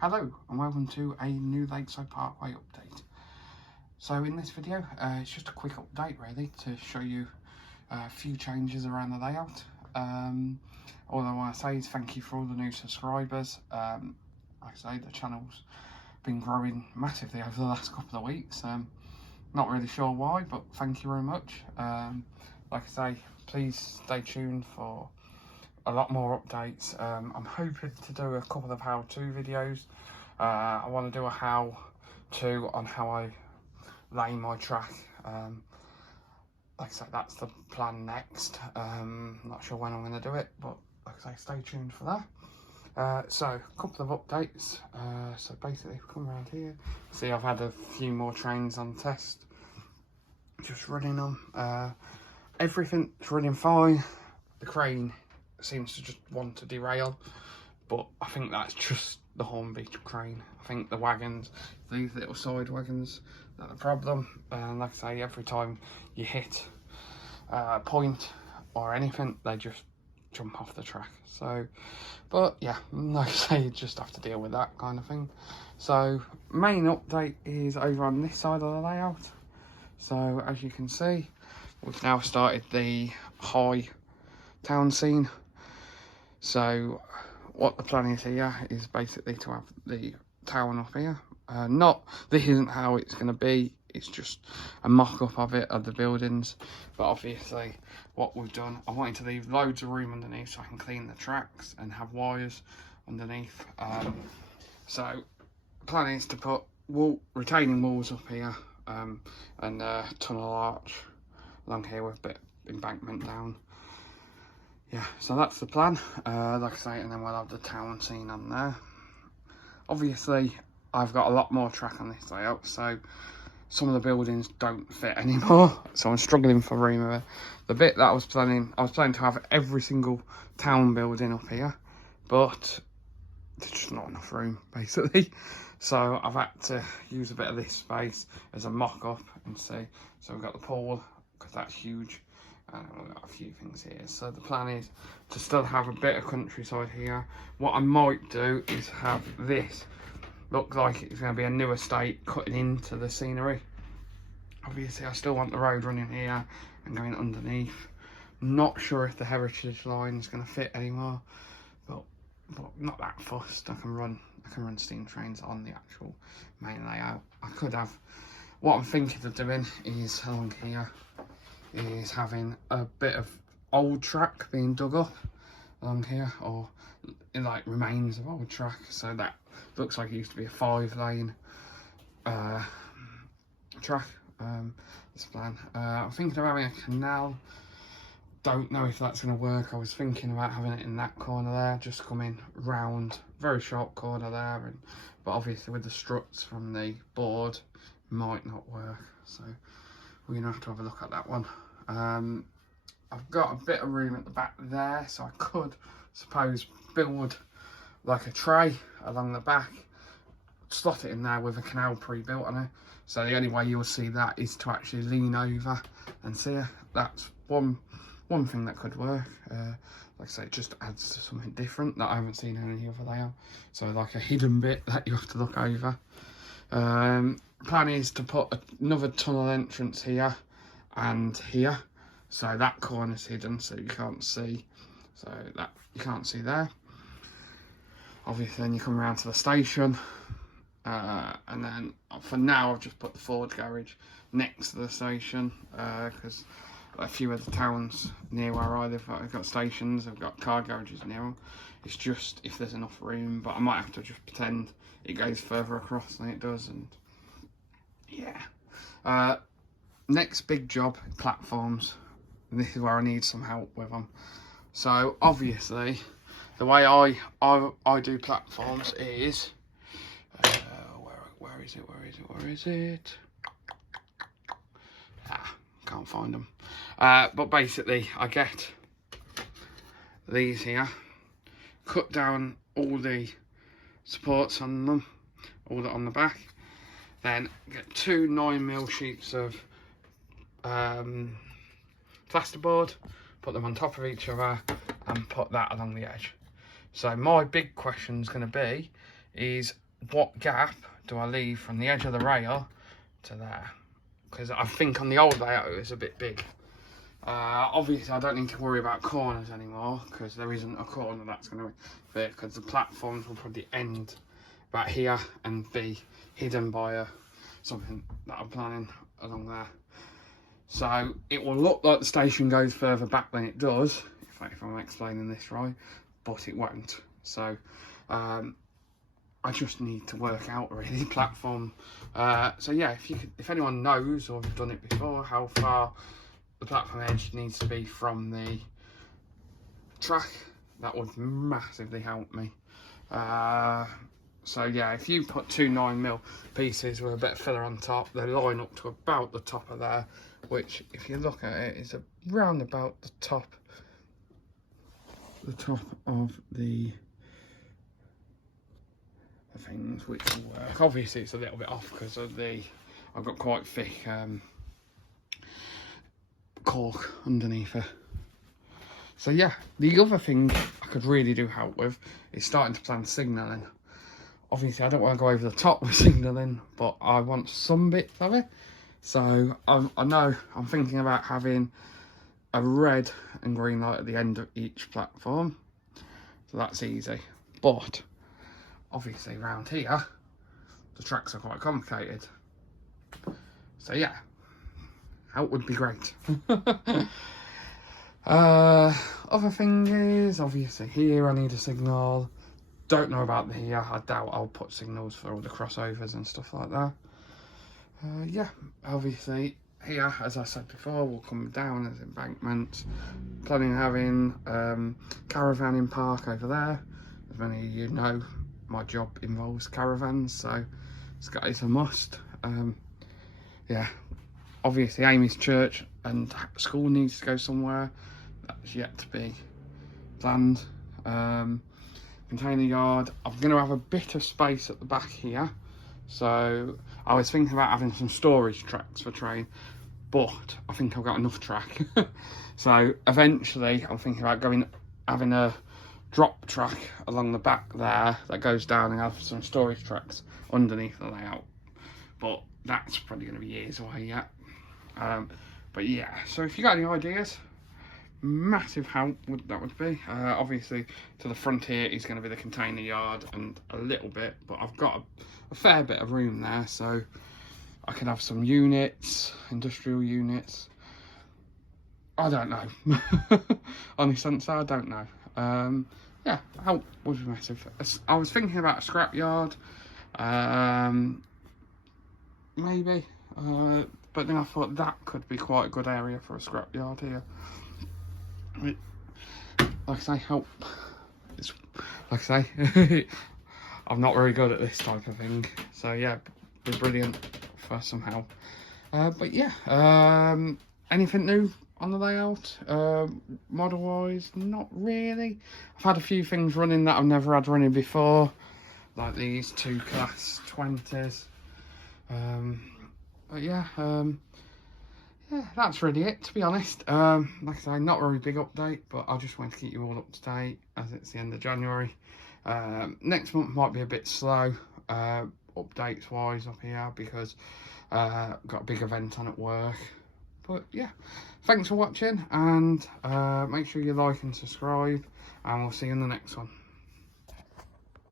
Hello and welcome to a new Lakeside Parkway update. So in this video, it's just a quick update really to show you a few changes around the layout. All I want to say is thank you for all the new subscribers. Like I say, the channel's been growing massively over the last couple of weeks. Not really sure why, but thank you very much. Like I say, please stay tuned for a lot more updates. I'm hoping to do a couple of how-to videos. I want to do a how-to on how I lay my track. Like I say, that's the plan next. Not sure when I'm going to do it, but like I say, stay tuned for that. So a couple of updates. So basically, come around here. See, I've had a few more trains on test, just running them. Everything's running fine. The crane seems to just want to derail, but I think that's just the Hornby crane. I think the wagons, these little side wagons, are the problem. And like I say, every time you hit a point or anything, they just jump off the track. So, but yeah, like I say, you just have to deal with that kind of thing. So main update is over on this side of the layout. So as you can see, we've now started the high town scene. So what the plan is here is basically to have the town up here. This isn't how it's going to be, it's just a mock-up of it, of the buildings. But obviously what we've done, I wanted to leave loads of room underneath so I can clean the tracks and have wires underneath. So the plan is to put retaining walls up here, and a tunnel arch along here with a bit of embankment down. Yeah, so that's the plan, like I say, and then we'll have the town scene on there. Obviously, I've got a lot more track on this layout, so some of the buildings don't fit anymore, so I'm struggling for room. The bit that I was planning to have every single town building up here, but there's just not enough room, basically. So I've had to use a bit of this space as a mock-up and see. So we've got the pool, because that's huge. And we've got a few things here. So the plan is to still have a bit of countryside here. What I might do is have this look like it's going to be a new estate cutting into the scenery. Obviously I still want the road running here and going underneath. Not sure if the heritage line is going to fit anymore, but not that fussed. I can run steam trains on the actual main layout. I could have, what I'm thinking of doing is along here is having a bit of old track being dug up along here, or in like remains of old track, so that looks like it used to be a 5-lane track. This plan. I'm thinking of having a canal. Don't know if that's going to work. I was thinking about having it in that corner there, just coming round, very sharp corner there, but obviously with the struts from the board might not work, so we're going to have a look at that one. I've got a bit of room at the back there, so I could suppose build like a tray along the back, slot it in there with a canal pre-built on it. So the only way you'll see that is to actually lean over and see it. That's one thing that could work. Like I say, it just adds to something different that I haven't seen in any other layout. So like a hidden bit that you have to look over. Plan is to put another tunnel entrance here and here, so that corner's hidden, so you can't see. So that you can't see there. Obviously, then you come around to the station, and then for now I've just put the Ford garage next to the station, because a few of the towns near where I live have got stations, I've got car garages near them. It's just if there's enough room, but I might have to just pretend it goes further across than it does. And yeah, next big job, platforms. And this is where I need some help with them. So obviously the way I do platforms is where is it? Can't find them. But basically I get these here, cut down all the supports on them, all that on the back, then get 2 9mm sheets of plasterboard, put them on top of each other and put that along the edge. So my big question is going to be is what gap do I leave from the edge of the rail to there, because I think on the old layout it was a bit big. Obviously I don't need to worry about corners anymore, because there isn't a corner that's going to fit, because the platforms will probably end about here and be hidden by something that I'm planning along there. So it will look like the station goes further back than it does, if I'm explaining this right, but it won't. So I just need to work out really platform. So yeah, if anyone knows or have done it before, how far the platform edge needs to be from the track, that would massively help me. So yeah, if you put two 9mm pieces with a bit of filler on top, they line up to about the top of there, which if you look at it is around about the top of the things, which will work. Obviously it's a little bit off because of I've got quite thick cork underneath it. So yeah, the other thing I could really do help with is starting to plan signalling. Obviously I don't want to go over the top with signalling, but I want some bits of it. So I know I'm thinking about having a red and green light at the end of each platform, so that's easy. But obviously around here the tracks are quite complicated, so yeah, help would be great. Other thing is, obviously here I need a signal. Don't know about the here, I doubt I'll put signals for all the crossovers and stuff like that. Yeah, obviously here, as I said before, will come down as embankments. Planning on having caravan park over there. As many of you know, my job involves caravans, so it's a must. Yeah, obviously Amy's church and school needs to go somewhere. That's yet to be planned. Container yard, I'm going to have a bit of space at the back here, so I was thinking about having some storage tracks for train, but I think I've got enough track. So eventually I'm thinking about having a drop track along the back there that goes down and have some storage tracks underneath the layout, but that's probably going to be years away yet. But yeah, so if you got any ideas, massive help that would be. Obviously to the front here is going to be the container yard and a little bit, but I've got a fair bit of room there, so I can have some units, industrial units. I don't know. Honest answer, I don't know. Yeah, help would be massive. I was thinking about a scrapyard, maybe, but then I thought that could be quite a good area for a scrapyard here. Like I say, help. Like I say, I'm not very good at this type of thing, so yeah, be brilliant for some help. But yeah, anything new on the layout? Model wise, not really. I've had a few things running that I've never had running before, like these two class 20s. But yeah, yeah, that's really it, to be honest. Like I say, not a very big update, but I just want to keep you all up to date as it's the end of January. Next month might be a bit slow, updates wise up here, because I've got a big event on at work. But yeah, thanks for watching, and make sure you like and subscribe, and we'll see you in the next one.